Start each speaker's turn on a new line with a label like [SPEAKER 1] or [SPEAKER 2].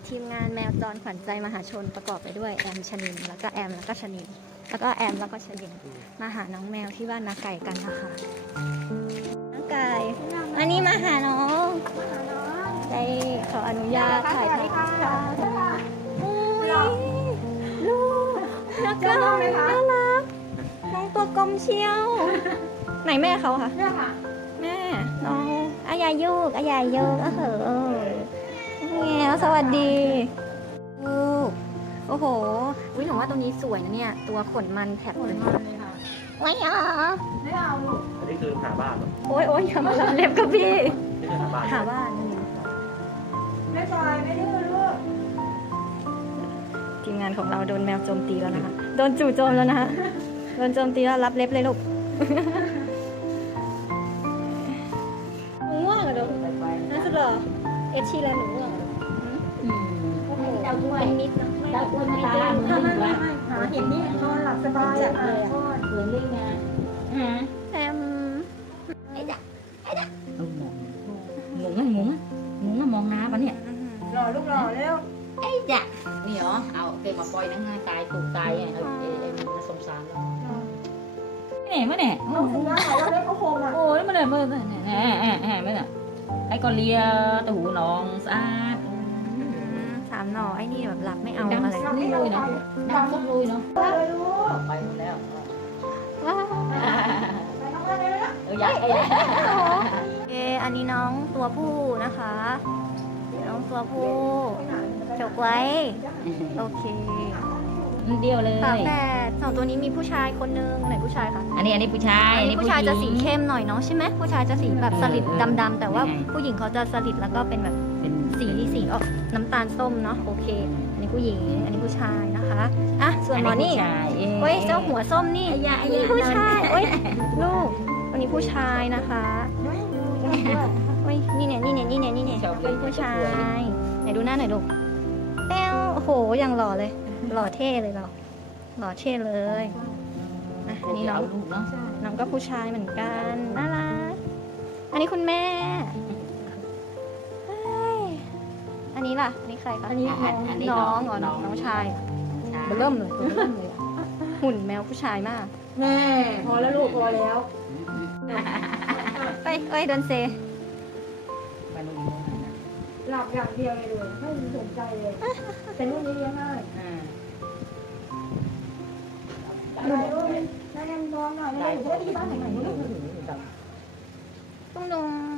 [SPEAKER 1] ทีมงานแมวจรขวัญใจมหาชนประกอบไปด้วยแอมชนินแล้วก็แอมแล้วก็ชนินแล้วก็แอมแล้วก็ชนินมาหาน้องแมวที่บ้านนาไก่กันนะคะน้องไก่อันนี้มาหาน้องได้ขออนุญาตถ่ายทำค่ะอุ้ยลูกน่ารักน่ารักน้องตัวกลมเชียวไหนแม่เขาคะแม่น้องอายายุกอายายุกเหอะแง่สวัสดีลูกโอ้โหวิหนูว่าตรงนี้สวยนะเนี่ยตัวขนมันแถบเลยไม่เอาไม่เอาลูก
[SPEAKER 2] อันนี้คือหาบ้านเหรอ
[SPEAKER 1] โอ๊ยอย่ามาเล็บกับพี่
[SPEAKER 2] นี่คือหาบ้าน
[SPEAKER 1] หาบ้าน
[SPEAKER 3] ไม่ซอยไม่ดื้อลูก
[SPEAKER 1] ทีมงานของเราโดนแมวโจมตีแล้วนะคะโดนจู่โจมแล้วนะคะโดนโจมตีแล้วรับเล็บเลยลูกง่วงเหรอลูกนั่นคือเหรอเอชีแลนหนูง่วง
[SPEAKER 3] เจ้าด้วย
[SPEAKER 1] เป็นมิดนะ
[SPEAKER 3] เจ้าด้วยไม่ตาไม่หาเห็นนี่นอนหลับสบายจัดเลยอ่ะเหมือนเล่นงาน
[SPEAKER 1] แอม
[SPEAKER 4] หมุนมองน้าปะเนี่ย
[SPEAKER 3] หล่อลูกหล่อเร็ว
[SPEAKER 4] ไอ้จ้ะนี่เหรอเอาเกมมาปล่อยนั่งง่ายตายถูกตายไงมันสงสารเราเนี่ยมาเนี่ย
[SPEAKER 3] เอาสิว่าเขาเล่นเขาโคมอ่ะ
[SPEAKER 4] โอ้ยมาเนี่ยมาเนี่ยไม่เนี่ยไอ้ก็เลียตะหูน้องสะอาด
[SPEAKER 1] สามหน่อไอ้นี่แบบรับไม่เอา
[SPEAKER 4] ดัง
[SPEAKER 1] อะไร
[SPEAKER 4] สุดลุยเนาะดังสุดลุยเนาะ
[SPEAKER 3] เลยลูก
[SPEAKER 4] ไปหมดแล้ว
[SPEAKER 3] ไปน้องมาเลยนะ
[SPEAKER 4] ใหญ่
[SPEAKER 1] อันนี้น้องตัวผู้นะคะ น้องตัวผู้จกไว้โอเค
[SPEAKER 4] เดียวเลย
[SPEAKER 1] ฝาแฝดสองตัวนี้มีผู้ชายคนนึงไหนผู้ชายคะ
[SPEAKER 4] อันนี้ผู้ชาย
[SPEAKER 1] อันนี้ผู้ชายจะสีเข้มหน่อยเนาะใช่ไหมผู้ชายจะสีแบบสลิดดำๆแต่ว่าผู้หญิงเขาจะสลิดแล้วก็เป็นแบบ
[SPEAKER 4] เป็น
[SPEAKER 1] สีออกน้ำตาลส้มเนาะโอเคอันนี้ผู้หญิงอันนี้ผู้ชายนะคะอ่ะส่วนหมอนี่เว้ยเจ้าหัวส้มนี่นี่ผู้ชายเว้ยลูกอันนี้ผู้ชายนะคะเว้ยนี่เนี่ยเป็นผู้ชายไหนดูหน้าหน่อยลูกแป้วโอ้โหอย่างหล่อเลยหล่อเท่เลยเราหล่อเท่เลยอ่ะอันนี้น้อง
[SPEAKER 4] ลูกเนาะ
[SPEAKER 1] น้องก็ผู้ชายเหมือนกันน่ารักอันนี้คุณแม่เฮ้ยอันนี้ล่ะ อันนี้ใครคะน้องเหรอน้องชายเริ่มเลยเริ่มเลยหุ่นแมวผู้ชายมาก
[SPEAKER 3] แม่พอแล้วลูกพอแล้ว
[SPEAKER 1] ไปเอ้ยเดินเซ
[SPEAKER 4] ไปนู่น
[SPEAKER 3] หลับอย่างเดียวเลยไม่สนใจเลยแต่ลูกนี้เลี้ยงง่ายอะไรลูกนั่งมองหน่อยเลยอยู่ที่บ้านไหนลูก
[SPEAKER 1] ต้องลง